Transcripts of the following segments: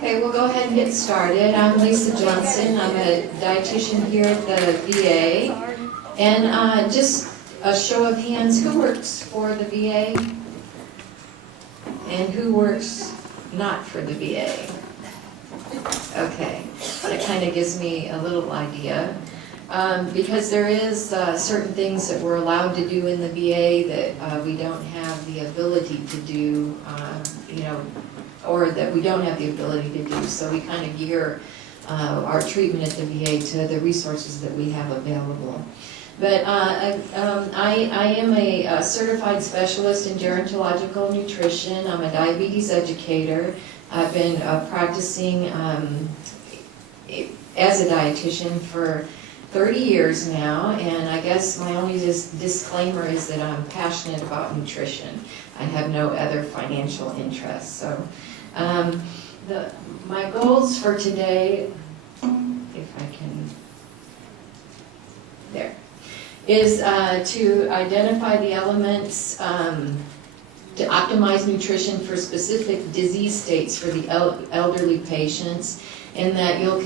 Okay, we'll go ahead and get started. I'm Lisa Johnson. I'm a dietitian here at the VA. And just a show of hands, who works for the VA? And who works not for the VA? Okay, that kind of gives me a little idea. Because there is certain things that we're allowed to do in the VA that we don't have the ability to do, or that we don't have the ability to do. So we kind of gear our treatment at the VA to the resources that we have available. But I am a certified specialist in gerontological nutrition. I'm a diabetes educator. I've been practicing as a dietitian for 30 years now, and I guess my only disclaimer is that I'm passionate about nutrition. I have no other financial interests. So my goals for today, if I can, there, is to identify the elements to optimize nutrition for specific disease states for the elderly patients, and that you'll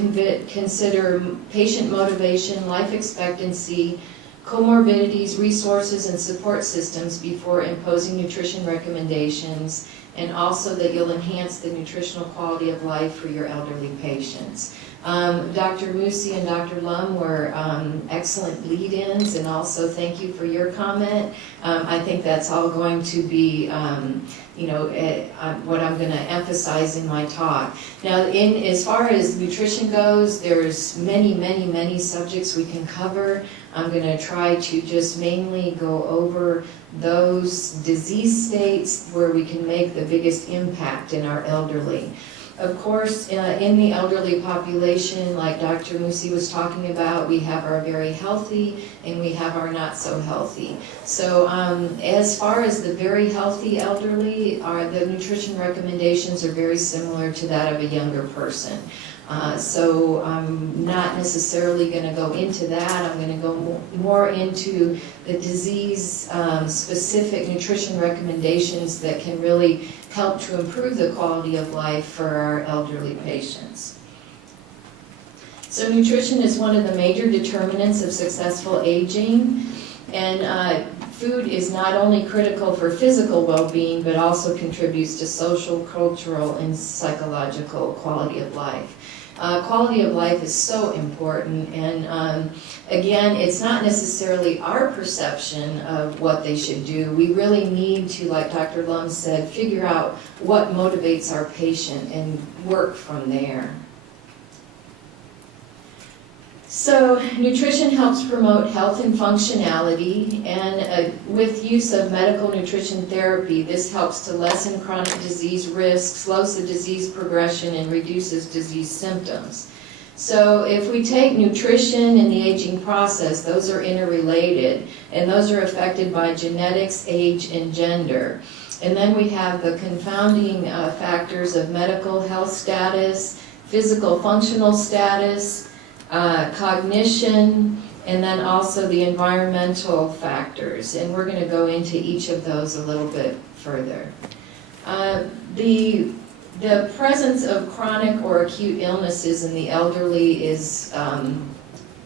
consider patient motivation, life expectancy, comorbidities, resources, and support systems before imposing nutrition recommendations, and also that you'll enhance the nutritional quality of life for your elderly patients. Dr. Musi and Dr. Lum were excellent lead-ins, and also thank you for your comment. I think that's all going to be what I'm going to emphasize in my talk. Now, as far as nutrition goes, there's many subjects we can cover. I'm going to try to just mainly go over those disease states where we can make the biggest impact in our elderly. Of course, in the elderly population, like Dr. Musi was talking about, we have our very healthy and we have our not so healthy. So as far as the very healthy elderly, the nutrition recommendations are very similar to that of a younger person. So I'm not necessarily going to go into that. I'm going to go more into the disease-specific nutrition recommendations that can really help to improve the quality of life for our elderly patients. So nutrition is one of the major determinants of successful aging, and food is not only critical for physical well-being, but also contributes to social, cultural, and psychological quality of life. Quality of life is so important, and again, it's not necessarily our perception of what they should do. We really need to, like Dr. Lum said, figure out what motivates our patient and work from there. So nutrition helps promote health and functionality, and with use of medical nutrition therapy, this helps to lessen chronic disease risk, slows the disease progression, and reduces disease symptoms. So if we take nutrition and the aging process, those are interrelated, and those are affected by genetics, age, and gender. And then we have the confounding factors of medical health status, physical functional status, cognition, and then also the environmental factors, and we're going to go into each of those a little bit further. The presence of chronic or acute illnesses in the elderly is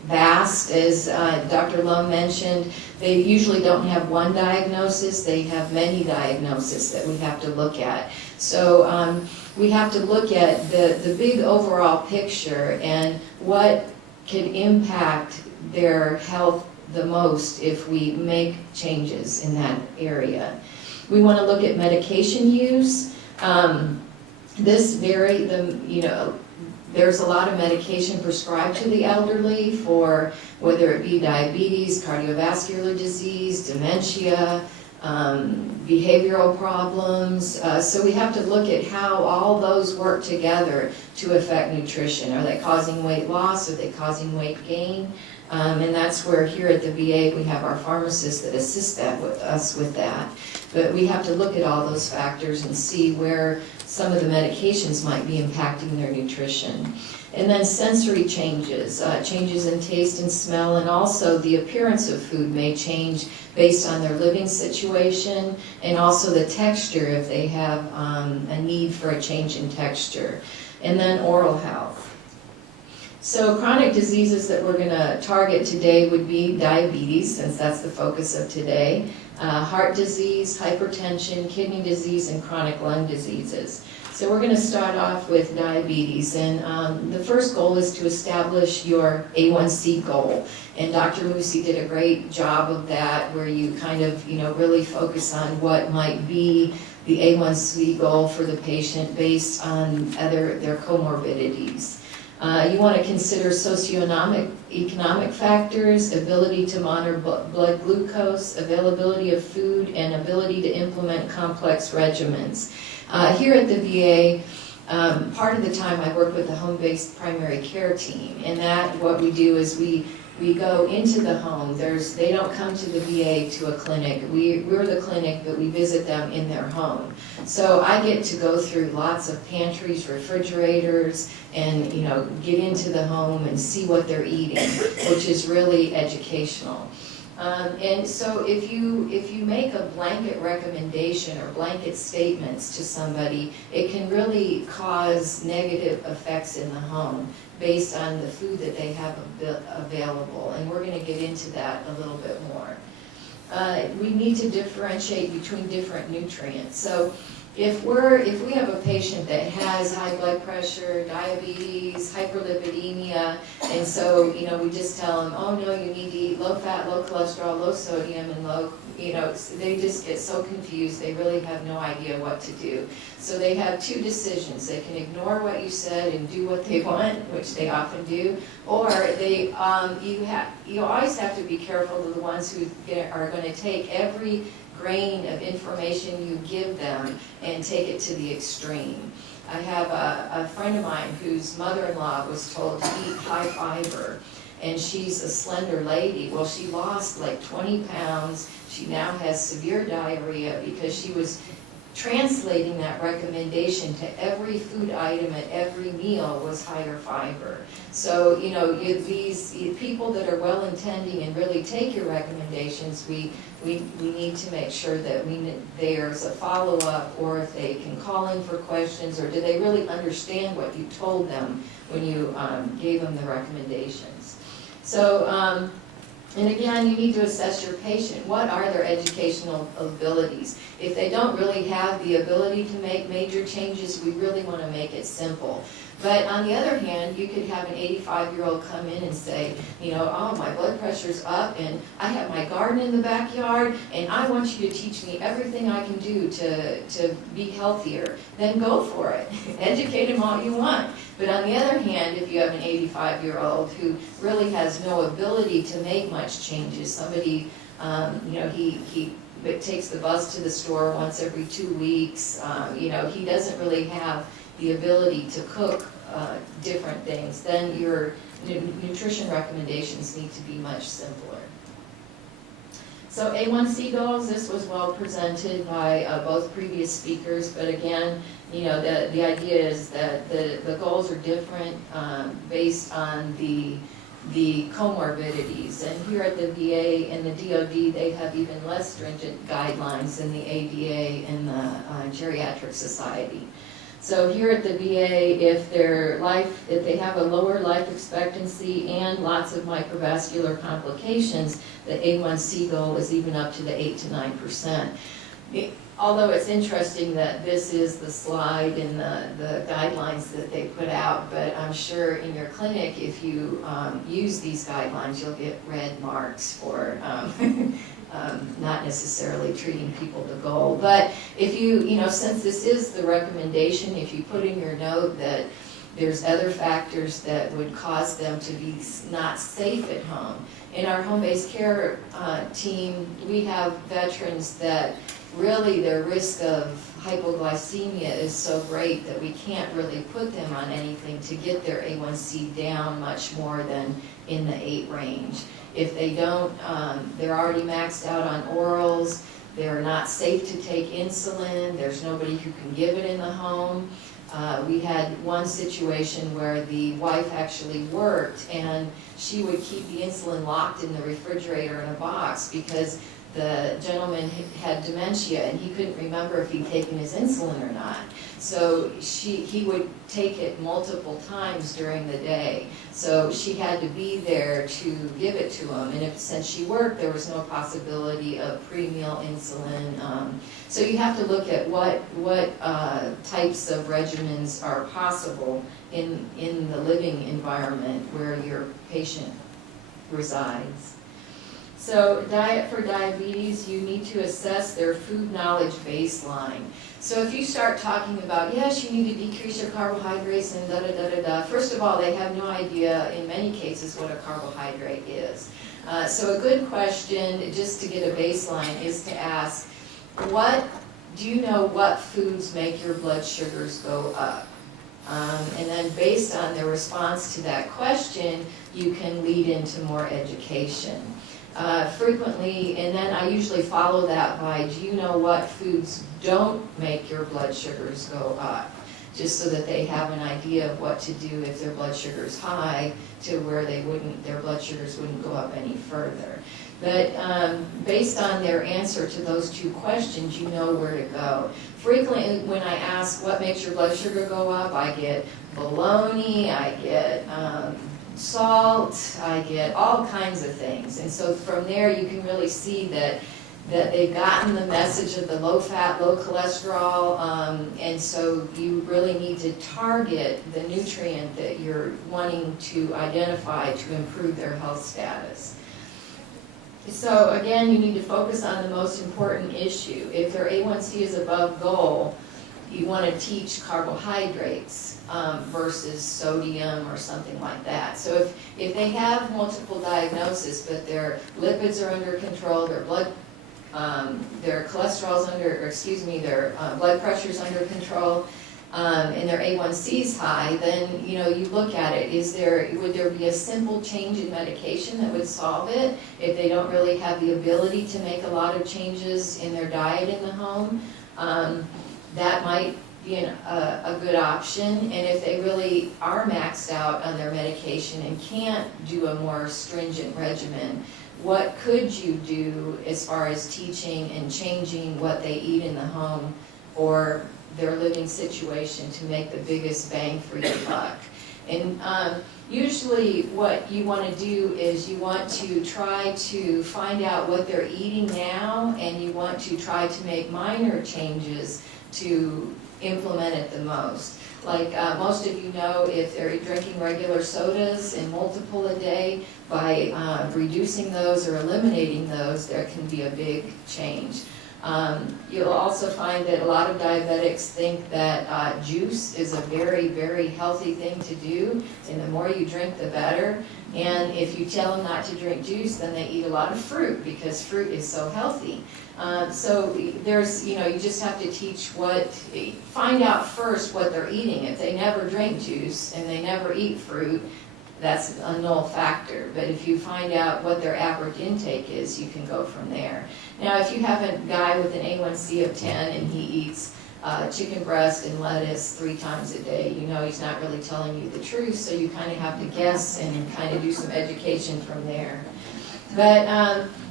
vast. As Dr. Lum mentioned, they usually don't have one diagnosis, they have many diagnoses that we have to look at. So we have to look at the big overall picture and what can impact their health the most if we make changes in that area. We want to look at medication use. There's a lot of medication prescribed to the elderly for whether it be diabetes, cardiovascular disease, dementia, behavioral problems. So we have to look at how all those work together to affect nutrition. Are they causing weight loss? Are they causing weight gain? And that's where here at the VA we have our pharmacists that assist us with that. But we have to look at all those factors and see where some of the medications might be impacting their nutrition. And then sensory changes, changes in taste and smell, and also the appearance of food may change based on their living situation, and also the texture if they have a need for a change in texture. And then oral health. So chronic diseases that we're going to target today would be diabetes, since that's the focus of today, heart disease, hypertension, kidney disease, and chronic lung diseases. So we're going to start off with diabetes, and the first goal is to establish your A1C goal. And Dr. Musi did a great job of that, where you kind of, really focus on what might be the A1C goal for the patient based on their comorbidities. You want to consider socioeconomic factors, ability to monitor blood glucose, availability of food, and ability to implement complex regimens. Here at the VA, part of the time I work with the home-based primary care team, and what we do is we go into the home. They don't come to the VA to a clinic. We're the clinic, but we visit them in their home. So I get to go through lots of pantries, refrigerators, and get into the home and see what they're eating, which is really educational. And so if you make a blanket recommendation or blanket statements to somebody, it can really cause negative effects in the home based on the food that they have available. And we're going to get into that a little bit more. We need to differentiate between different nutrients. So if we have a patient that has high blood pressure, diabetes, hyperlipidemia, and so we just tell them, oh no, you need to eat low fat, low cholesterol, low sodium, and low, they just get so confused. They really have no idea what to do. So they have two decisions. They can ignore what you said and do what they want, which they often do, or you always have to be careful of the ones who are going to take every grain of information you give them and take it to the extreme. I have a friend of mine whose mother-in-law was told to eat high fiber, and she's a slender lady. Well, she lost like 20 pounds. She now has severe diarrhea because she was translating that recommendation to every food item at every meal was higher fiber. So, these people that are well-intending and really take your recommendations, we need to make sure that there's a follow-up, or if they can call in for questions, or do they really understand what you told them when you gave them the recommendations. So, and again, you need to assess your patient. What are their educational abilities? If they don't really have the ability to make major changes, we really want to make it simple. But on the other hand, you could have an 85-year-old come in and say, oh, my blood pressure's up, and I have my garden in the backyard, and I want you to teach me everything I can do to be healthier. Then go for it. Educate them all you want. But on the other hand, if you have an 85-year-old who really has no ability to make much changes, somebody, he takes the bus to the store once every 2 weeks, he doesn't really have the ability to cook different things, then your nutrition recommendations need to be much simpler. So A1C goals, this was well presented by both previous speakers, but again, the idea is that the goals are different based on the comorbidities. And here at the VA and the DoD, they have even less stringent guidelines than the ADA and the Geriatric Society. So here at the VA, if they have a lower life expectancy and lots of microvascular complications, the A1C goal is even up to the 8 to 9%. Although it's interesting that this is the slide in the guidelines that they put out, but I'm sure in your clinic, if you use these guidelines, you'll get red marks for not necessarily treating people to goal. But if since this is the recommendation, if you put in your note that there's other factors that would cause them to be not safe at home. In our home-based care team, we have veterans that really their risk of hypoglycemia is so great that we can't really put them on anything to get their A1C down much more than in the 8 range. If they don't, they're already maxed out on orals, they're not safe to take insulin, there's nobody who can give it in the home. We had one situation where the wife actually worked and she would keep the insulin locked in the refrigerator in a box because the gentleman had dementia and he couldn't remember if he'd taken his insulin or not. So he would take it multiple times during the day. So she had to be there to give it to him. And since she worked, there was no possibility of pre-meal insulin. So you have to look at what types of regimens are possible in the living environment where your patient resides. So diet for diabetes, you need to assess their food knowledge baseline. So if you start talking about, yes, you need to decrease your carbohydrates and da-da-da-da-da, first of all, they have no idea in many cases what a carbohydrate is. So a good question, just to get a baseline, is to ask, do you know what foods make your blood sugars go up? And then based on their response to that question, you can lead into more education. Frequently, and then I usually follow that by, do you know what foods don't make your blood sugars go up? Just so that they have an idea of what to do if their blood sugar is high, to where their blood sugars wouldn't go up any further. But based on their answer to those two questions, you know where to go. Frequently, when I ask what makes your blood sugar go up, I get bologna, I get salt, I get all kinds of things. And so from there you can really see that they've gotten the message of the low fat, low cholesterol, and so you really need to target the nutrient that you're wanting to identify to improve their health status. So again, you need to focus on the most important issue. If their A1C is above goal, you want to teach carbohydrates versus sodium or something like that. So if they have multiple diagnoses, but their lipids are under control, their cholesterol's their blood pressure's under control, and their A1C is high, then you look at it. Would there be a simple change in medication that would solve it if they don't really have the ability to make a lot of changes in their diet in the home? That might be a good option. And if they really are maxed out on their medication and can't do a more stringent regimen, what could you do as far as teaching and changing what they eat in the home or their living situation to make the biggest bang for your buck? And usually what you want to do is you want to try to find out what they're eating now, and you want to try to make minor changes to implement it the most. Like most of you know, if they're drinking regular sodas and multiple a day, by reducing those or eliminating those, there can be a big change. You'll also find that a lot of diabetics think that juice is a very, very healthy thing to do, and the more you drink, the better. And if you tell them not to drink juice, then they eat a lot of fruit, because fruit is so healthy. So there's, you just have to find out first what they're eating. If they never drink juice and they never eat fruit, that's a null factor. But if you find out what their average intake is, you can go from there. Now, if you have a guy with an A1C of 10 and he eats chicken breast and lettuce 3 times a day, he's not really telling you the truth, so you kind of have to guess and kind of do some education from there. But,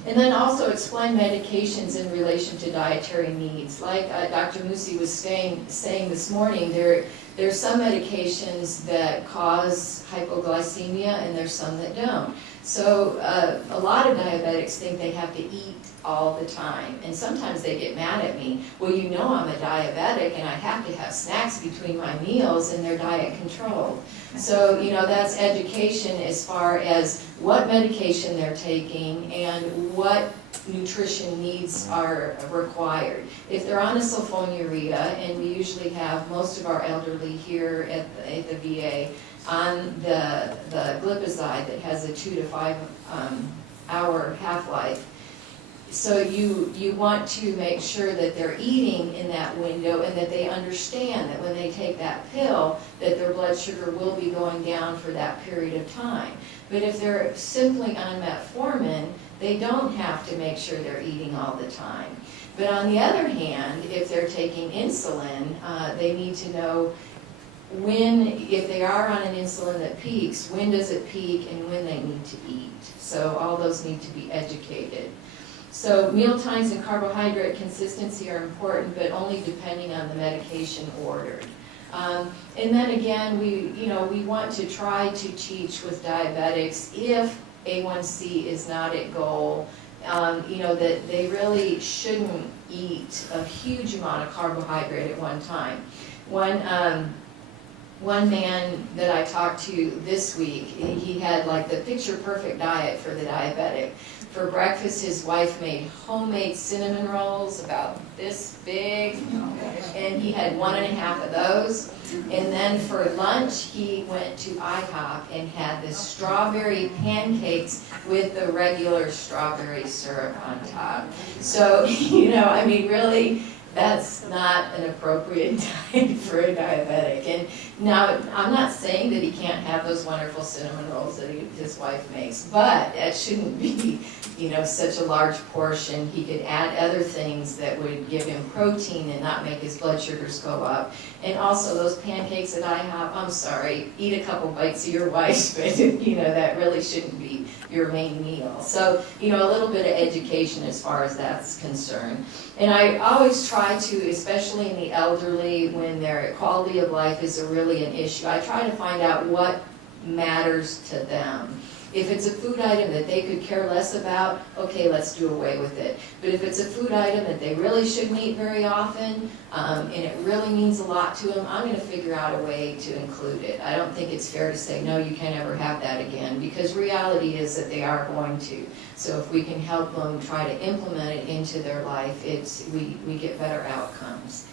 and then also explain medications in relation to dietary needs. Like Dr. Musi was saying this morning, there's some medications that cause hypoglycemia and there's some that don't. So a lot of diabetics think they have to eat all the time, and sometimes they get mad at me. Well, I'm a diabetic and I have to have snacks between my meals, and they're diet controlled. So that's education as far as what medication they're taking and what nutrition needs are required. If they're on a sulfonylurea, and we usually have most of our elderly here at the VA on the glipizide that has a 2 to 5 hour half-life. So you want to make sure that they're eating in that window, and that they understand that when they take that pill, that their blood sugar will be going down for that period of time. But if they're simply on metformin, they don't have to make sure they're eating all the time. But on the other hand, if they're taking insulin, they need to know if they are on an insulin that peaks, when does it peak and when they need to eat. So all those need to be educated. So meal times and carbohydrate consistency are important, but only depending on the medication ordered. And then again, we want to try to teach with diabetics, if A1C is not at goal, that they really shouldn't eat a huge amount of carbohydrate at one time. One man that I talked to this week, he had like the picture-perfect diet for the diabetic. For breakfast, his wife made homemade cinnamon rolls about this big, and he had 1.5 of those. And then for lunch, he went to IHOP and had the strawberry pancakes with the regular strawberry syrup on top. So, I mean, really, that's not an appropriate diet for a diabetic. And now, I'm not saying that he can't have those wonderful cinnamon rolls that his wife makes, but it shouldn't be, such a large portion. He could add other things that would give him protein and not make his blood sugars go up. And also those pancakes that IHOP, I'm sorry, eat a couple bites of your wife's, but that really shouldn't be your main meal. So, a little bit of education as far as that's concerned. And I always try to, especially in the elderly, when their quality of life is really an issue, I try to find out what matters to them. If it's a food item that they could care less about, okay, let's do away with it. But if it's a food item that they really shouldn't eat very often, and it really means a lot to them, I'm going to figure out a way to include it. I don't think it's fair to say, no, you can't ever have that again, because reality is that they are going to. So if we can help them try to implement it into their life, we get better outcomes.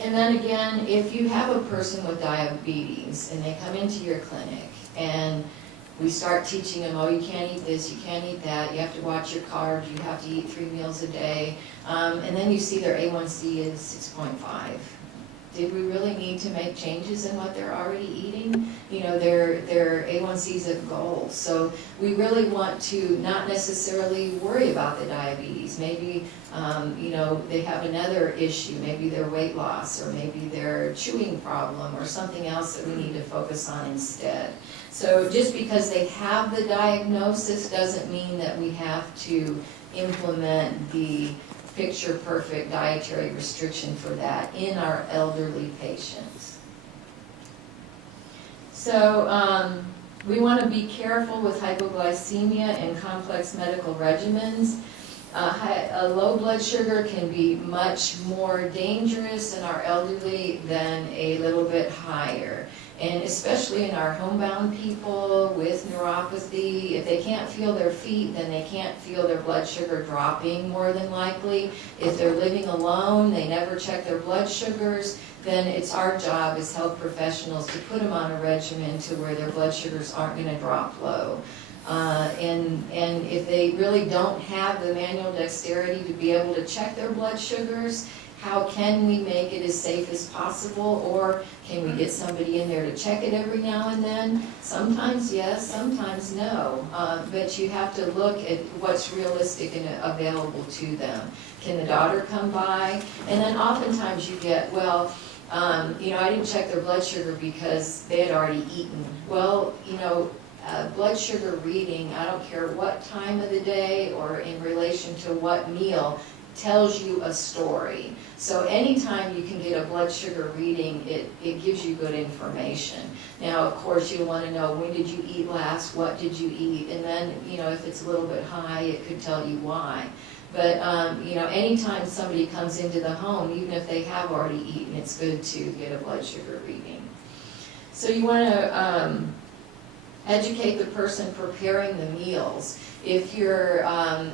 And then again, if you have a person with diabetes and they come into your clinic and we start teaching them, oh, you can't eat this, you can't eat that, you have to watch your carbs, you have to eat 3 meals a day, and then you see their A1C is 6.5. Did we really need to make changes in what they're already eating? Their A1C is at goal. So we really want to not necessarily worry about the diabetes. Maybe, they have another issue. Maybe their weight loss, or maybe their chewing problem, or something else that we need to focus on instead. So just because they have the diagnosis doesn't mean that we have to implement the picture-perfect dietary restriction for that in our elderly patients. So we want to be careful with hypoglycemia and complex medical regimens. A low blood sugar can be much more dangerous in our elderly than a little bit higher. And especially in our homebound people with neuropathy, if they can't feel their feet, then they can't feel their blood sugar dropping more than likely. If they're living alone, they never check their blood sugars, then it's our job as health professionals to put them on a regimen to where their blood sugars aren't going to drop low. And if they really don't have the manual dexterity to be able to check their blood sugars, how can we make it as safe as possible? Or can we get somebody in there to check it every now and then? Sometimes yes, sometimes no. But you have to look at what's realistic and available to them. Can the daughter come by? And then oftentimes you get, well, I didn't check their blood sugar because they had already eaten. Well, blood sugar reading, I don't care what time of the day or in relation to what meal, tells you a story. So anytime you can get a blood sugar reading, it gives you good information. Now, of course, you want to know, when did you eat last, what did you eat, and then, if it's a little bit high, it could tell you why. But, anytime somebody comes into the home, even if they have already eaten, it's good to get a blood sugar reading. So you want to educate the person preparing the meals. If your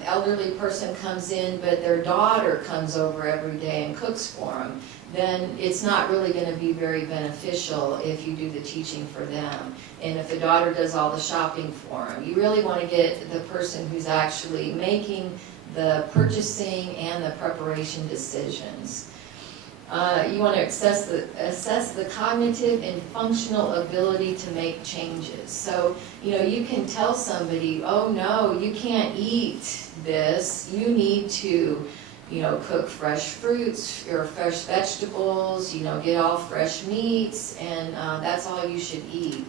elderly person comes in, but their daughter comes over every day and cooks for them, then it's not really going to be very beneficial if you do the teaching for them. And if the daughter does all the shopping for them, you really want to get the person who's actually making the purchasing and the preparation decisions. You want to assess the cognitive and functional ability to make changes. So, you can tell somebody, oh no, you can't eat this. You need to, cook fresh fruits or fresh vegetables, get all fresh meats, and that's all you should eat.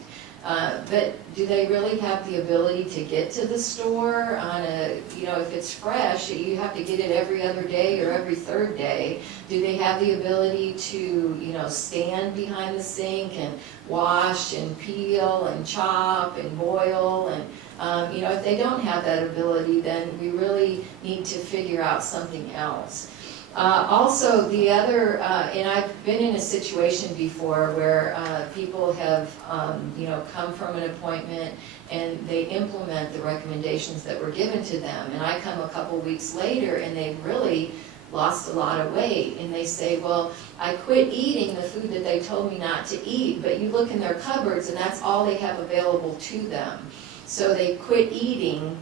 But do they really have the ability to get to the store on a, if it's fresh, you have to get it every other day or every third day. Do they have the ability to, stand behind the sink and wash and peel and chop and boil? And, if they don't have that ability, then we really need to figure out something else. Also, the other, and I've been in a situation before where people have, come from an appointment and they implement the recommendations that were given to them. And I come a couple weeks later and they've really lost a lot of weight. And they say, well, I quit eating the food that they told me not to eat, but you look in their cupboards and that's all they have available to them. So they quit eating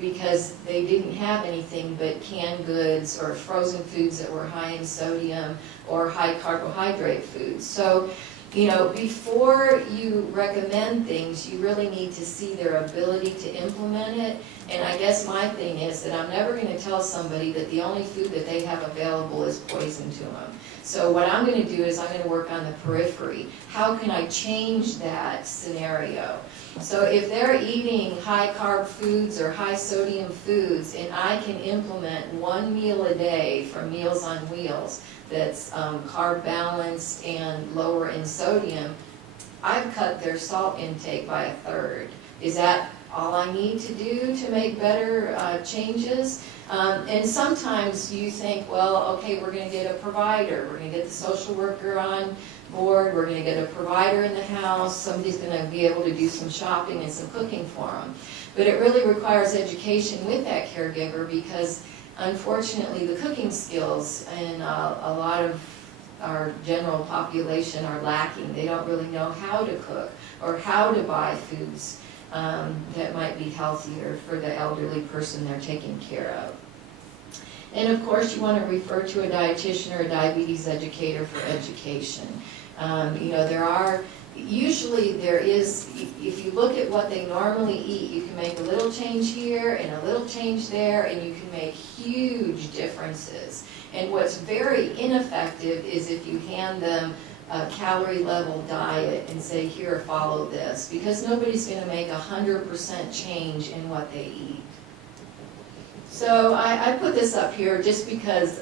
because they didn't have anything but canned goods or frozen foods that were high in sodium or high carbohydrate foods. So, before you recommend things, you really need to see their ability to implement it. And I guess my thing is that I'm never going to tell somebody that the only food that they have available is poison to them. So what I'm going to do is I'm going to work on the periphery. How can I change that scenario? So if they're eating high carb foods or high sodium foods, and I can implement one meal a day from Meals on Wheels that's carb balanced and lower in sodium, I've cut their salt intake by 1/3. Is that all I need to do to make better changes? And sometimes you think, well, okay, we're going to get a provider, we're going to get the social worker on board, we're going to get a provider in the house, somebody's going to be able to do some shopping and some cooking for them. But it really requires education with that caregiver because unfortunately the cooking skills in a lot of our general population are lacking. They don't really know how to cook or how to buy foods that might be healthier for the elderly person they're taking care of. And of course you want to refer to a dietitian or a diabetes educator for education. There is, if you look at what they normally eat, you can make a little change here and a little change there, and you can make huge differences. And what's very ineffective is if you hand them a calorie level diet and say, here, follow this, because nobody's going to make 100% change in what they eat. So I put this up here just because,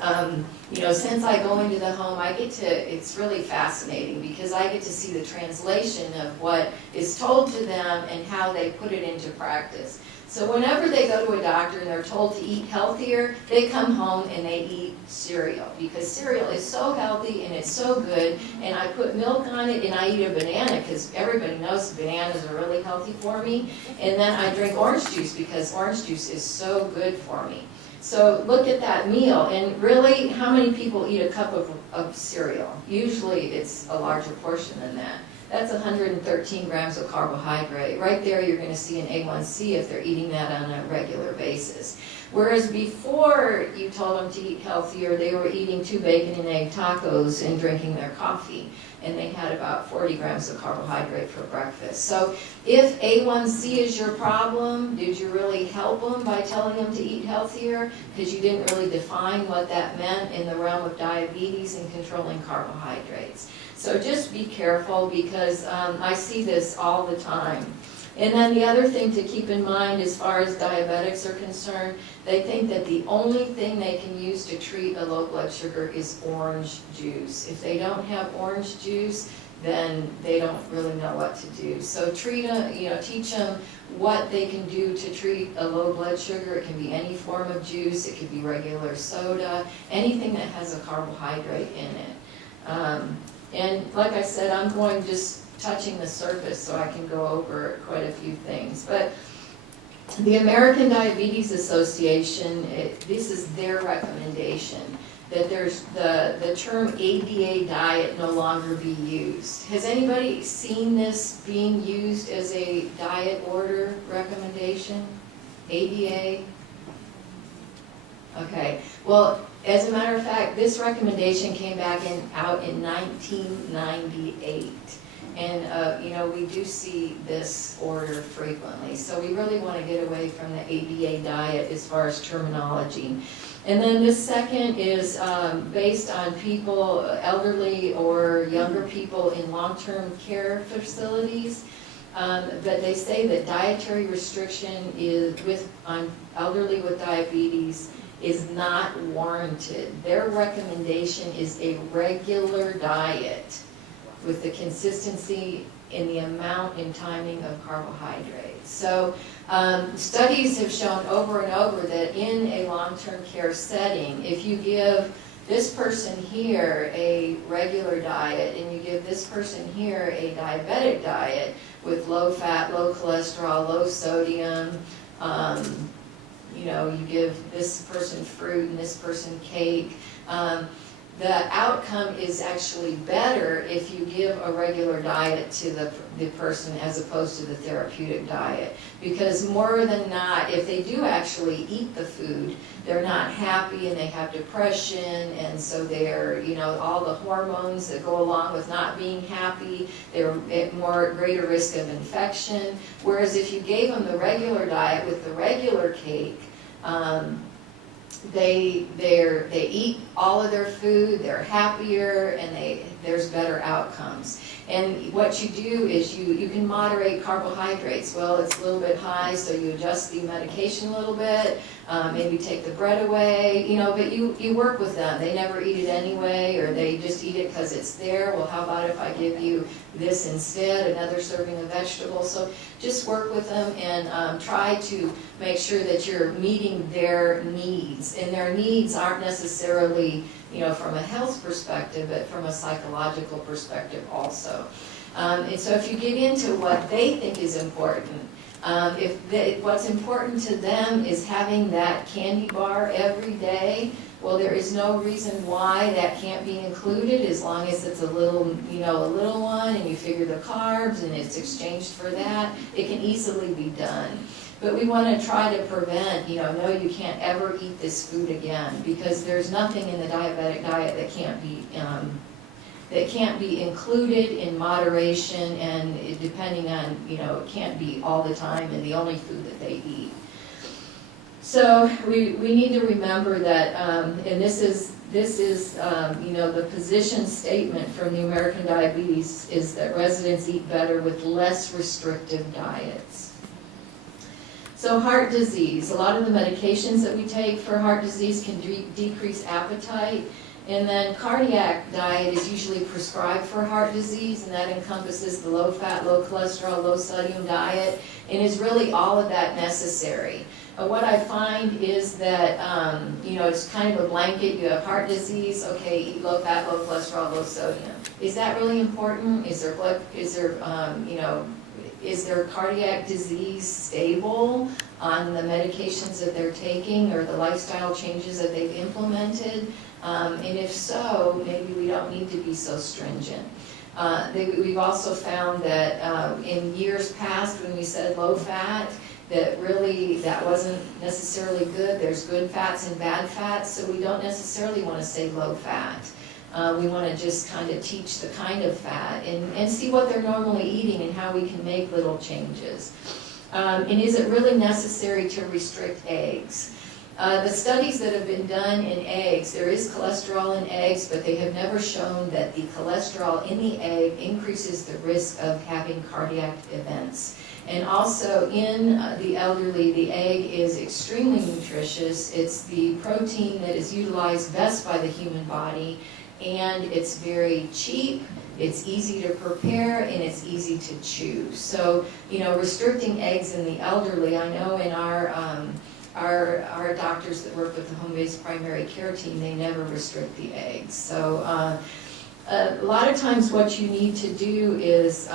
since I go into the home, it's really fascinating because I get to see the translation of what is told to them and how they put it into practice. So whenever they go to a doctor and they're told to eat healthier, they come home and they eat cereal because cereal is so healthy and it's so good, and I put milk on it and I eat a banana because everybody knows bananas are really healthy for me, and then I drink orange juice because orange juice is so good for me. So look at that meal, and really, how many people eat a cup of cereal? Usually it's a larger portion than that. That's 113 grams of carbohydrate. Right there you're going to see an A1C if they're eating that on a regular basis. Whereas before you told them to eat healthier, they were eating 2 bacon and egg tacos and drinking their coffee. And they had about 40 grams of carbohydrate for breakfast. So if A1C is your problem, did you really help them by telling them to eat healthier? Because you didn't really define what that meant in the realm of diabetes and controlling carbohydrates. So just be careful because I see this all the time. And then the other thing to keep in mind as far as diabetics are concerned, they think that the only thing they can use to treat a low blood sugar is orange juice. If they don't have orange juice, then they don't really know what to do. So teach them what they can do to treat a low blood sugar. It can be any form of juice, it could be regular soda, anything that has a carbohydrate in it. And like I said, I'm going just touching the surface so I can go over quite a few things. But the American Diabetes Association, this is their recommendation, that there's the term ADA diet no longer be used. Has anybody seen this being used as a diet order recommendation? ADA? Okay, well, as a matter of fact, this recommendation came back out in 1998. And, we do see this order frequently. So we really want to get away from the ADA diet as far as terminology. And then the second is based on people, elderly or younger people in long-term care facilities. But they say that dietary restriction on elderly with diabetes is not warranted. Their recommendation is a regular diet with the consistency in the amount and timing of carbohydrates. So studies have shown over and over that in a long-term care setting, if you give this person here a regular diet and you give this person here a diabetic diet with low fat, low cholesterol, low sodium, you give this person fruit and this person cake, the outcome is actually better if you give a regular diet to the person as opposed to the therapeutic diet. Because more than not, if they do actually eat the food, they're not happy and they have depression, and so they're, all the hormones that go along with not being happy, they're at greater risk of infection. Whereas if you gave them the regular diet with the regular cake, they eat all of their food, they're happier, and there's better outcomes. And what you do is you can moderate carbohydrates. Well, it's a little bit high, so you adjust the medication a little bit, maybe take the bread away, but you work with them. They never eat it anyway, or they just eat it because it's there. Well, how about if I give you this instead, another serving of vegetables? So just work with them and try to make sure that you're meeting their needs. And their needs aren't necessarily from a health perspective, but from a psychological perspective also. And so if you get into what they think is important, what's important to them is having that candy bar every day, well, there is no reason why that can't be included as long as it's a little one and you figure the carbs and it's exchanged for that. It can easily be done. But we want to try to prevent, no, you can't ever eat this food again, because there's nothing in the diabetic diet that can't be included in moderation, and depending on, it can't be all the time and the only food that they eat. So we need to remember that, and this is the position statement from the American Diabetes is that residents eat better with less restrictive diets. So heart disease, a lot of the medications that we take for heart disease can decrease appetite. And then cardiac diet is usually prescribed for heart disease, and that encompasses the low fat, low cholesterol, low sodium diet, and is really all of that necessary. What I find is that, it's kind of a blanket. You have heart disease, okay, eat low fat, low cholesterol, low sodium. Is that really important? Is their cardiac disease stable on the medications that they're taking or the lifestyle changes that they've implemented? And if so, maybe we don't need to be so stringent. We've also found that in years past when we said low fat, that wasn't necessarily good. There's good fats and bad fats, so we don't necessarily want to say low fat. We want to just kind of teach the kind of fat and see what they're normally eating and how we can make little changes. And is it really necessary to restrict eggs? The studies that have been done in eggs, there is cholesterol in eggs, but they have never shown that the cholesterol in the egg increases the risk of having cardiac events. And also in the elderly, the egg is extremely nutritious. It's the protein that is utilized best by the human body, and it's very cheap, it's easy to prepare, and it's easy to chew. So, restricting eggs in the elderly, I know in our doctors that work with the home-based primary care team, they never restrict the eggs. So a lot of times what you need to do is,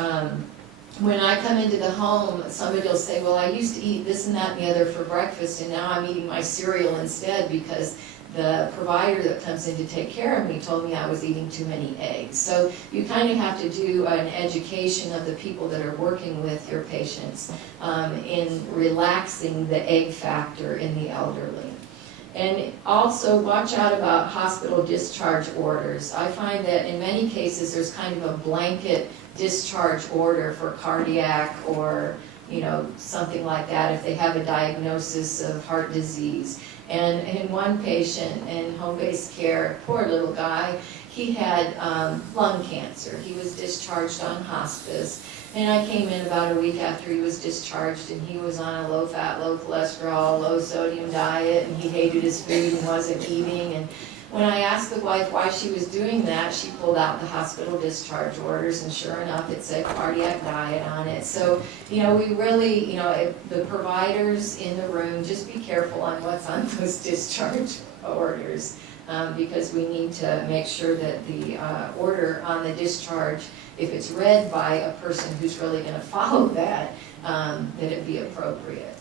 when I come into the home, somebody will say, well, I used to eat this and that and the other for breakfast, and now I'm eating my cereal instead because the provider that comes in to take care of me told me I was eating too many eggs. So you kind of have to do an education of the people that are working with your patients in relaxing the egg factor in the elderly. And also watch out about hospital discharge orders. I find that in many cases there's kind of a blanket discharge order for cardiac or something like that if they have a diagnosis of heart disease. And in one patient in home-based care, poor little guy, he had lung cancer. He was discharged on hospice. And I came in about a week after he was discharged, and he was on a low-fat, low-cholesterol, low-sodium diet, and he hated his food and wasn't eating. And when I asked the wife why she was doing that, she pulled out the hospital discharge orders, and sure enough, it said cardiac diet on it. So, we really, the providers in the room, just be careful on what's on those discharge orders, because we need to make sure that the order on the discharge, if it's read by a person who's really going to follow that, that it be appropriate.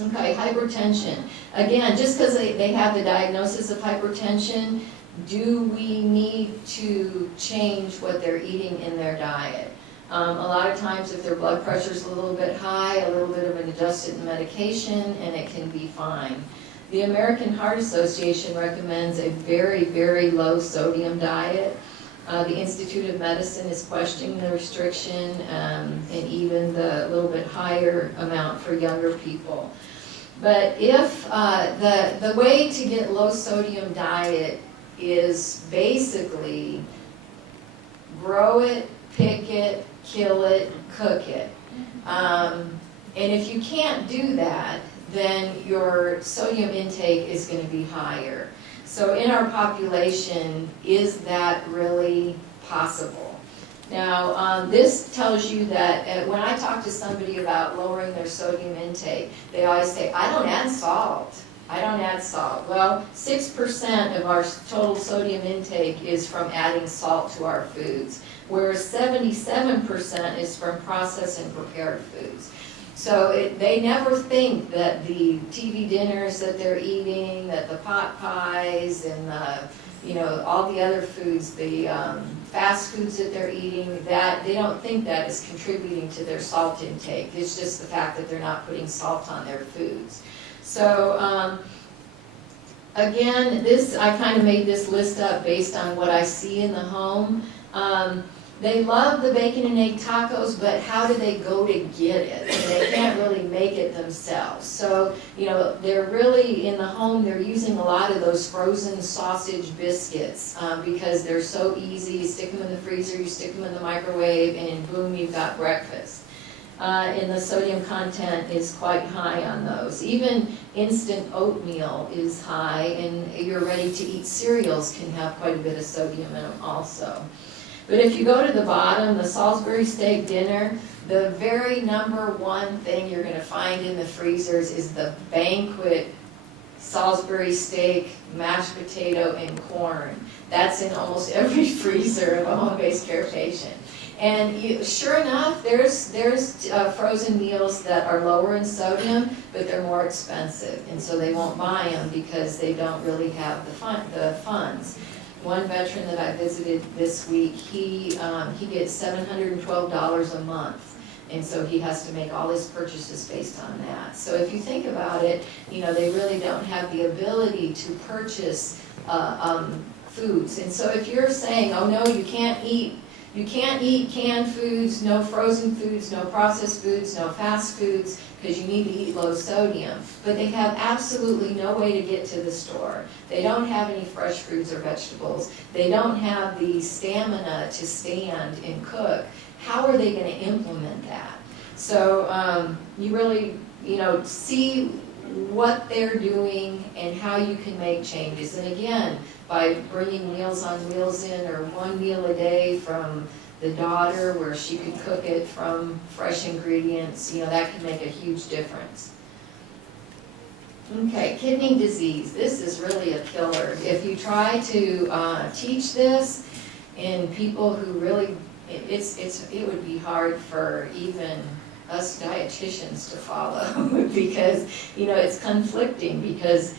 Okay, hypertension. Again, just because they have the diagnosis of hypertension, do we need to change what they're eating in their diet? A lot of times if their blood pressure is a little bit high, a little bit of an adjusted medication, and it can be fine. The American Heart Association recommends a very, very low sodium diet. The Institute of Medicine is questioning the restriction, and even the little bit higher amount for younger people. But if the way to get low sodium diet is basically grow it, pick it, kill it, cook it. And if you can't do that, then your sodium intake is going to be higher. So in our population, is that really possible? Now, this tells you that when I talk to somebody about lowering their sodium intake, they always say, I don't add salt. I don't add salt. Well, 6% of our total sodium intake is from adding salt to our foods, whereas 77% is from processed and prepared foods. So they never think that the TV dinners that they're eating, that the pot pies and the, all the other foods, the fast foods that they're eating, that they don't think that is contributing to their salt intake. It's just the fact that they're not putting salt on their foods. So again, I kind of made this list up based on what I see in the home. They love the bacon and egg tacos, but how do they go to get it? And they can't really make it themselves. So, they're really, in the home, they're using a lot of those frozen sausage biscuits because they're so easy. You stick them in the freezer, you stick them in the microwave, and boom, you've got breakfast. And the sodium content is quite high on those. Even instant oatmeal is high, and your ready-to-eat cereals can have quite a bit of sodium in them also. But if you go to the bottom, the Salisbury steak dinner, the very number one thing you're going to find in the freezers is the banquet Salisbury steak, mashed potato, and corn. That's in almost every freezer of a home-based care patient. And sure enough, there's frozen meals that are lower in sodium, but they're more expensive. And so they won't buy them because they don't really have the funds. One veteran that I visited this week, he gets $712 a month, and so he has to make all his purchases based on that. So if you think about it, they really don't have the ability to purchase foods. And so if you're saying, oh no, you can't eat canned foods, no frozen foods, no processed foods, no fast foods, because you need to eat low sodium. But they have absolutely no way to get to the store. They don't have any fresh fruits or vegetables. They don't have the stamina to stand and cook. How are they going to implement that? So you really, see what they're doing and how you can make changes. And again, by bringing Meals on Wheels in, or one meal a day from the daughter where she could cook it from fresh ingredients, that can make a huge difference. Okay, kidney disease. This is really a killer. If you try to teach this in people who really, it would be hard for even us dietitians to follow because, it's conflicting, because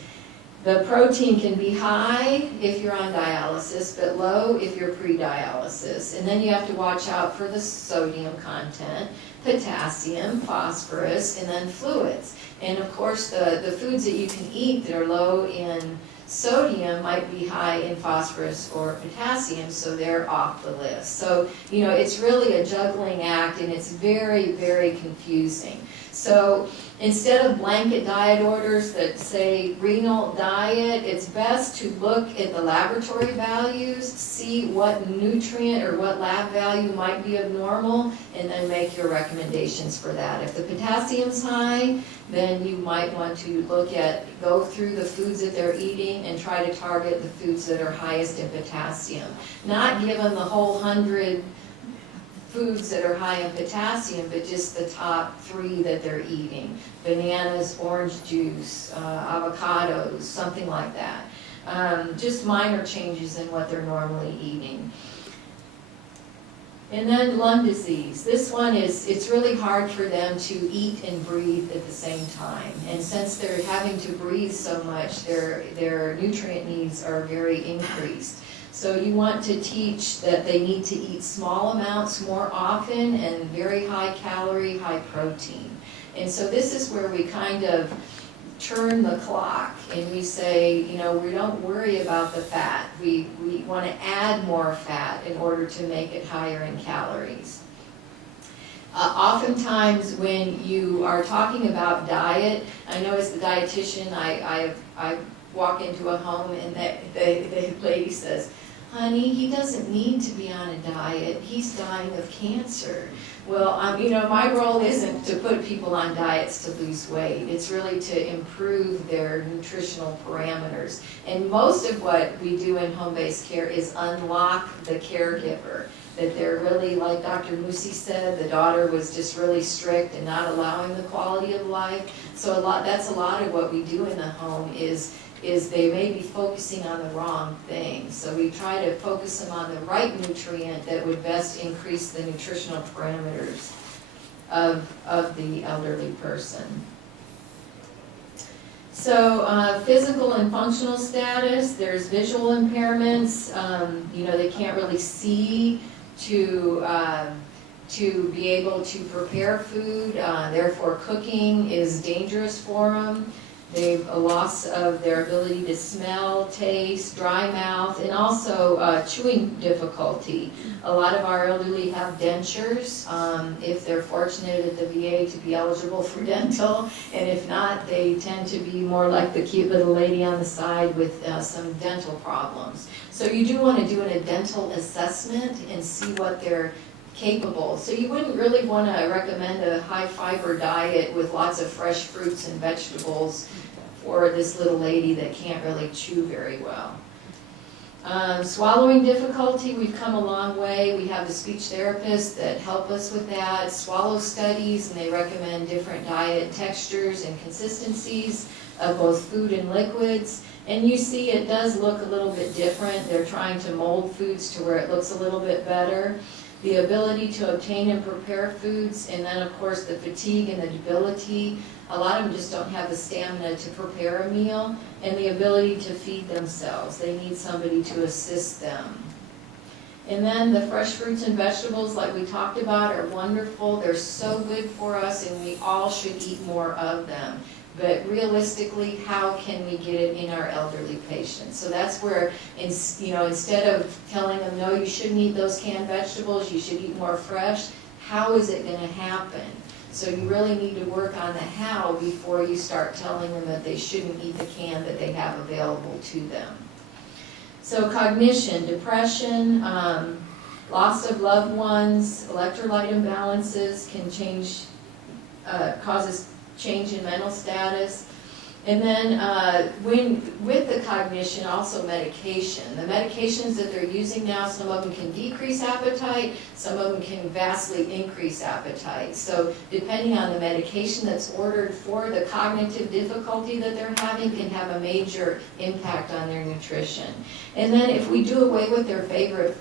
the protein can be high if you're on dialysis, but low if you're pre-dialysis. And then you have to watch out for the sodium content, potassium, phosphorus, and then fluids. And of course, the foods that you can eat that are low in sodium might be high in phosphorus or potassium, so they're off the list. So, it's really a juggling act, and it's very, very confusing. So Instead of blanket diet orders that say renal diet, it's best to look at the laboratory values, see what nutrient or what lab value might be abnormal, and then make your recommendations for that. If the potassium's high, then you might want to go through the foods that they're eating and try to target the foods that are highest in potassium. Not give them the whole 100 foods that are high in potassium, but just the top 3 that they're eating. Bananas, orange juice, avocados, something like that. Just minor changes in what they're normally eating. And then lung disease. This one it's really hard for them to eat and breathe at the same time. And since they're having to breathe so much, their nutrient needs are very increased. So you want to teach that they need to eat small amounts more often and very high calorie, high protein. And so this is where we kind of turn the clock and we say, we don't worry about the fat. We want to add more fat in order to make it higher in calories. Oftentimes when you are talking about diet, I know as the dietitian, I walk into a home and the lady says, honey, he doesn't need to be on a diet. He's dying of cancer. Well, my role isn't to put people on diets to lose weight. It's really to improve their nutritional parameters. And most of what we do in home-based care is unlock the caregiver. That they're really, like Dr. Musi said, the daughter was just really strict and not allowing the quality of life. So that's a lot of what we do in the home is they may be focusing on the wrong thing. So we try to focus them on the right nutrient that would best increase the nutritional parameters of the elderly person. So physical and functional status, there's visual impairments. They can't really see to be able to prepare food, therefore cooking is dangerous for them. They've a loss of their ability to smell, taste, dry mouth, and also chewing difficulty. A lot of our elderly have dentures, if they're fortunate at the VA to be eligible for dental, and if not, they tend to be more like the cute little lady on the side with some dental problems. So you do want to do a dental assessment and see what they're capable. So you wouldn't really want to recommend a high fiber diet with lots of fresh fruits and vegetables for this little lady that can't really chew very well. Swallowing difficulty, we've come a long way. We have the speech therapists that help us with that. Swallow studies, and they recommend different diet textures and consistencies of both food and liquids. And you see it does look a little bit different. They're trying to mold foods to where it looks a little bit better. The ability to obtain and prepare foods, and then of course the fatigue and the debility. A lot of them just don't have the stamina to prepare a meal, and the ability to feed themselves. They need somebody to assist them. And then the fresh fruits and vegetables, like we talked about, are wonderful. They're so good for us, and we all should eat more of them. But realistically, how can we get it in our elderly patients? So that's where, instead of telling them, no, you shouldn't eat those canned vegetables, you should eat more fresh, how is it going to happen? So you really need to work on the how before you start telling them that they shouldn't eat the can that they have available to them. So cognition, depression, loss of loved ones, electrolyte imbalances can change, causes change in mental status. And then with the cognition, also medication. The medications that they're using now, some of them can decrease appetite, some of them can vastly increase appetite. So depending on the medication that's ordered for the cognitive difficulty that they're having can have a major impact on their nutrition. And then if we do away with their favorite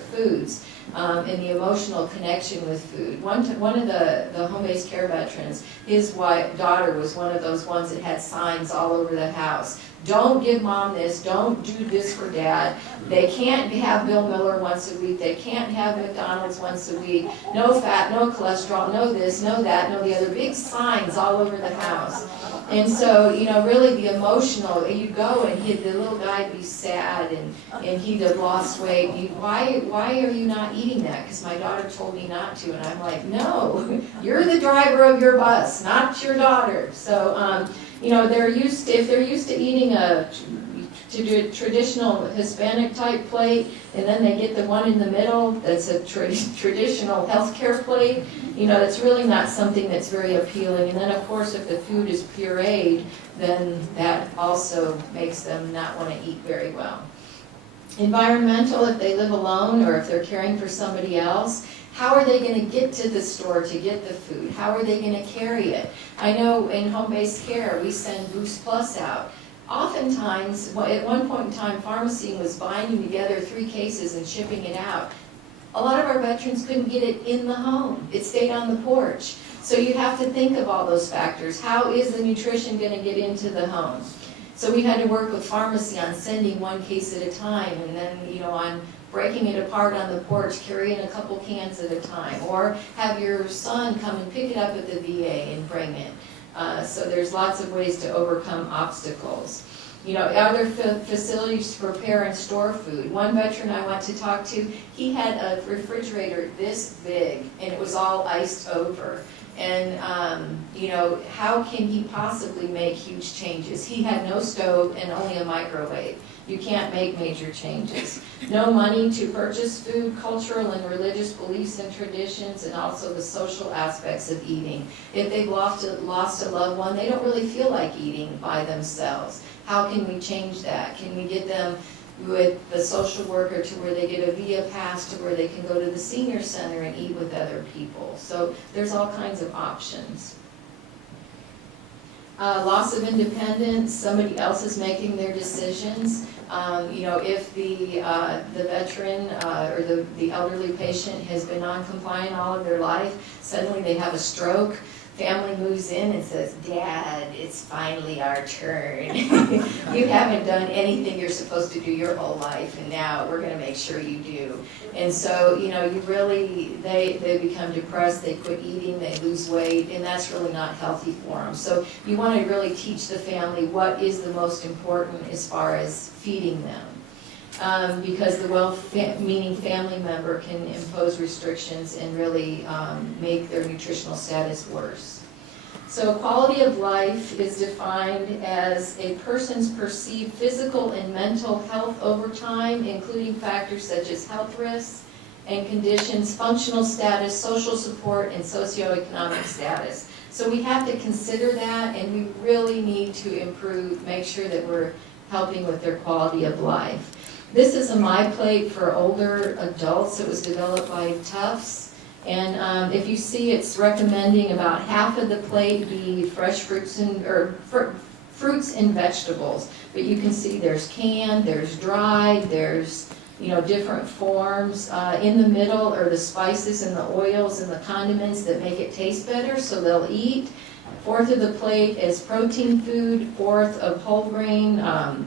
foods, and the emotional connection with food. One of the home-based care veterans, his daughter was one of those ones that had signs all over the house. Don't give mom this, don't do this for dad. They can't have Bill Miller once a week, they can't have McDonald's once a week, no fat, no cholesterol, no this, no that, no the other, big signs all over the house. And so, you know, really the emotional, you go and the little guy would be sad and he'd have lost weight. Why are you not eating that? Because my daughter told me not to. And I'm like, no, you're the driver of your bus, not your daughter. So, you know, if they're used to eating to do a traditional Hispanic type plate, and then they get the one in the middle that's a traditional healthcare plate, you know, that's really not something that's very appealing. And then of course if the food is pureed, then that also makes them not want to eat very well. Environmental, if they live alone or if they're caring for somebody else, how are they going to get to the store to get the food? How are they going to carry it? I know in home-based care we send Boost Plus out. Oftentimes, at one point in time, pharmacy was binding together 3 cases and shipping it out. A lot of our veterans couldn't get it in the home. It stayed on the porch. So you have to think of all those factors. How is the nutrition going to get into the home? So we had to work with pharmacy on sending 1 case at a time, and then, you know, on breaking it apart on the porch, carrying a couple cans at a time, or have your son come and pick it up at the VA and bring it. So there's lots of ways to overcome obstacles. You know, are there facilities to prepare and store food? One veteran I went to talk to, he had a refrigerator this big, and it was all iced over. And, you know, how can he possibly make huge changes? He had no stove and only a microwave. You can't make major changes. No money to purchase food, cultural and religious beliefs and traditions, and also the social aspects of eating. If they've lost a loved one, they don't really feel like eating by themselves. How can we change that? Can we get them with the social worker to where they get a VIA pass to where they can go to the senior center and eat with other people? So there's all kinds of options. Loss of independence, somebody else is making their decisions. You know, if the veteran or the elderly patient has been non-compliant all of their life, suddenly they have a stroke, family moves in and says, Dad, it's finally our turn. You haven't done anything you're supposed to do your whole life, and now we're going to make sure you do. And so, you know, they become depressed, they quit eating, they lose weight, and that's really not healthy for them. So you want to really teach the family what is the most important as far as feeding them. Because the well-meaning family member can impose restrictions and really make their nutritional status worse. So quality of life is defined as a person's perceived physical and mental health over time, including factors such as health risks and conditions, functional status, social support, and socioeconomic status. So we have to consider that, and we really need to improve, make sure that we're helping with their quality of life. This is a My Plate for older adults. It was developed by Tufts. And if you see, it's recommending about half of the plate be fresh fruits and vegetables. But you can see there's canned, there's dried, there's, you know, different forms. In the middle are the spices and the oils and the condiments that make it taste better, so they'll eat. 1/4 of the plate is protein food, 1/4 of whole grain,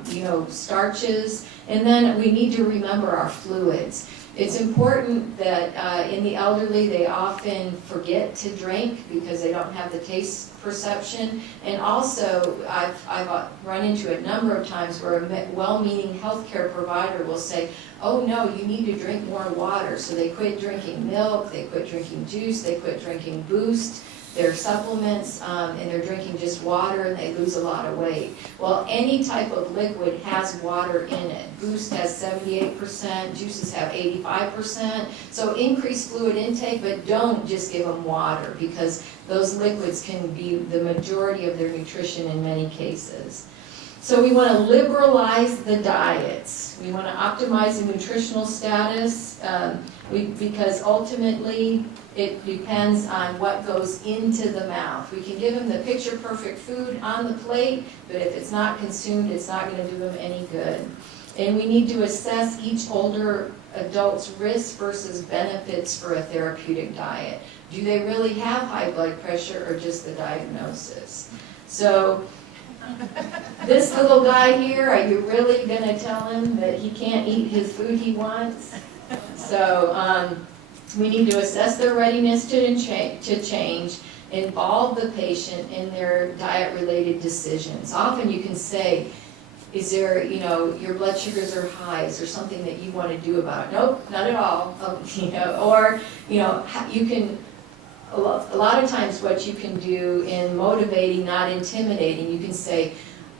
you know, starches. And then we need to remember our fluids. It's important that in the elderly, they often forget to drink because they don't have the taste perception. And also, I've run into a number of times where a well-meaning healthcare provider will say, oh no, you need to drink more water. So they quit drinking milk, they quit drinking juice, they quit drinking Boost, their supplements, and they're drinking just water, and they lose a lot of weight. Well, any type of liquid has water in it. Boost has 78%, juices have 85%. So increase fluid intake, but don't just give them water, because those liquids can be the majority of their nutrition in many cases. So we want to liberalize the diets. We want to optimize the nutritional status because ultimately it depends on what goes into the mouth. We can give them the picture-perfect food on the plate, but if it's not consumed, it's not going to do them any good. And we need to assess each older adult's risks versus benefits for a therapeutic diet. Do they really have high blood pressure or just the diagnosis? So This little guy here, are you really going to tell him that he can't eat his food he wants? So we need to assess their readiness to change, involve the patient in their diet-related decisions. Often you can say, is there, your blood sugars are high, is there something that you want to do about it? Nope, not at all. Or, you can, a lot of times what you can do in motivating, not intimidating, you can say,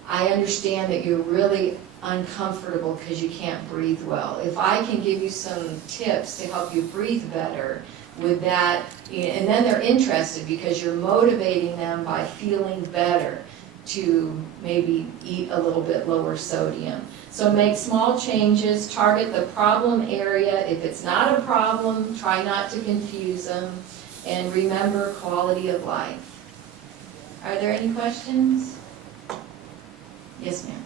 I understand that you're really uncomfortable because you can't breathe well. If I can give you some tips to help you breathe better with that, and then they're interested because you're motivating them by feeling better to maybe eat a little bit lower sodium. So make small changes, target the problem area. If it's not a problem, try not to confuse them, and remember quality of life. Are there any questions? Yes, ma'am.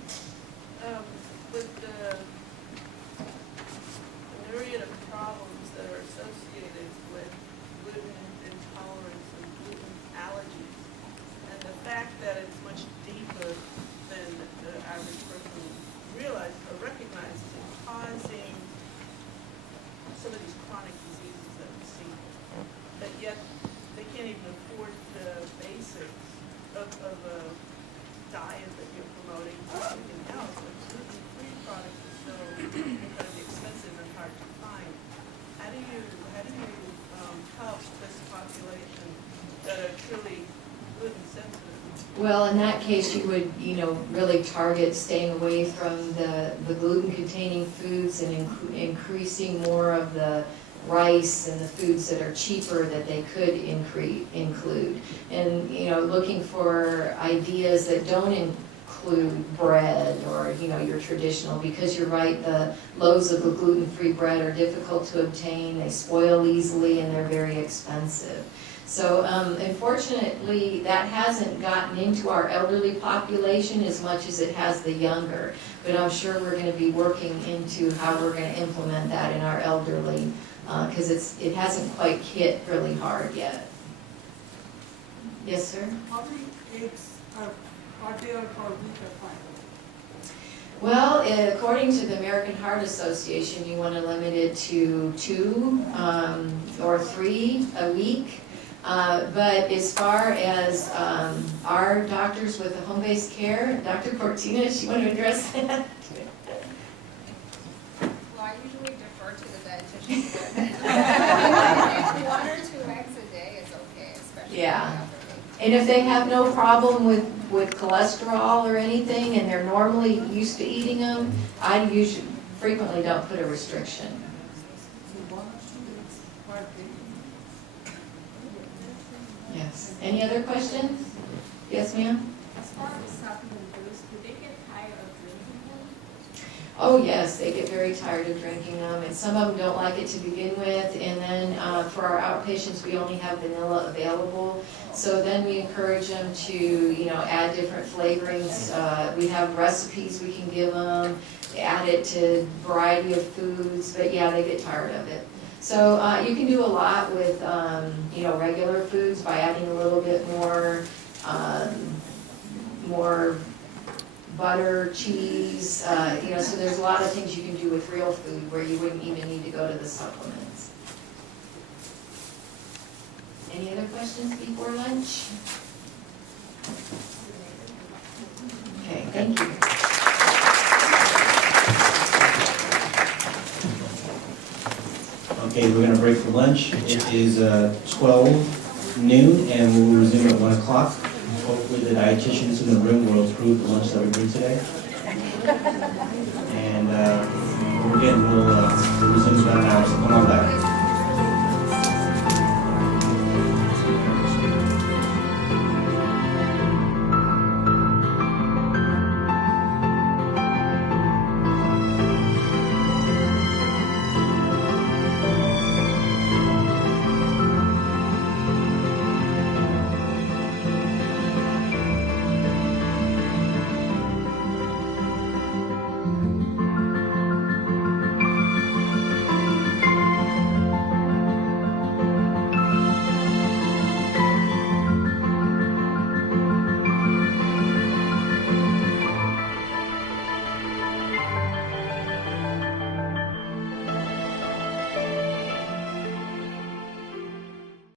With the myriad of problems that are associated with gluten intolerance and gluten allergies, and the fact that it's much deeper than the average person realizes or recognizes in causing some of these chronic diseases that we see, but yet they can't even afford the basics of a diet that you're promoting, everything else. But gluten-free products are so incredibly expensive and hard to find. How do you help this population that are truly gluten sensitive? Well, in that case, you would, really target staying away from the gluten-containing foods and increasing more of the rice and the foods that are cheaper that they could include. And, looking for ideas that don't include bread or, your traditional, because you're right, the loaves of the gluten-free bread are difficult to obtain, they spoil easily, and they're very expensive. So unfortunately, that hasn't gotten into our elderly population as much as it has the younger. But I'm sure we're going to be working into how we're going to implement that in our elderly, because it hasn't quite hit really hard yet. Yes, sir? How many eggs are there per week or five? Well, according to the American Heart Association, you want to limit it to 2 or 3 a week. But as far as our doctors with the home-based care, Dr. Cortina, you want to address that? Well, I usually defer to the dietitian. 1 or 2 eggs a day is okay, especially Yeah. And if they have no problem with cholesterol or anything, and they're normally used to eating them, I usually frequently don't put a restriction. So 1 or 2 eggs per day? Yes. Any other questions? Yes, ma'am? As far as supplement goes, do they get tired of drinking them? Oh, yes, they get very tired of drinking them, and some of them don't like it to begin with, and then for our outpatients, we only have vanilla available, so then we encourage them to, add different flavorings. We have recipes we can give them, add it to a variety of foods, but yeah, they get tired of it. So you can do a lot with, regular foods by adding a little bit more butter, cheese, so there's a lot of things you can do with real food where you wouldn't even need to go to the supplements. Any other questions before lunch? Okay, thank you. Okay, we're going to break for lunch. It is 12 noon and we'll resume at 1 o'clock. Hopefully the dietitians in the room will approve the lunch that we bring today. And we'll resume about an hour, so come on back.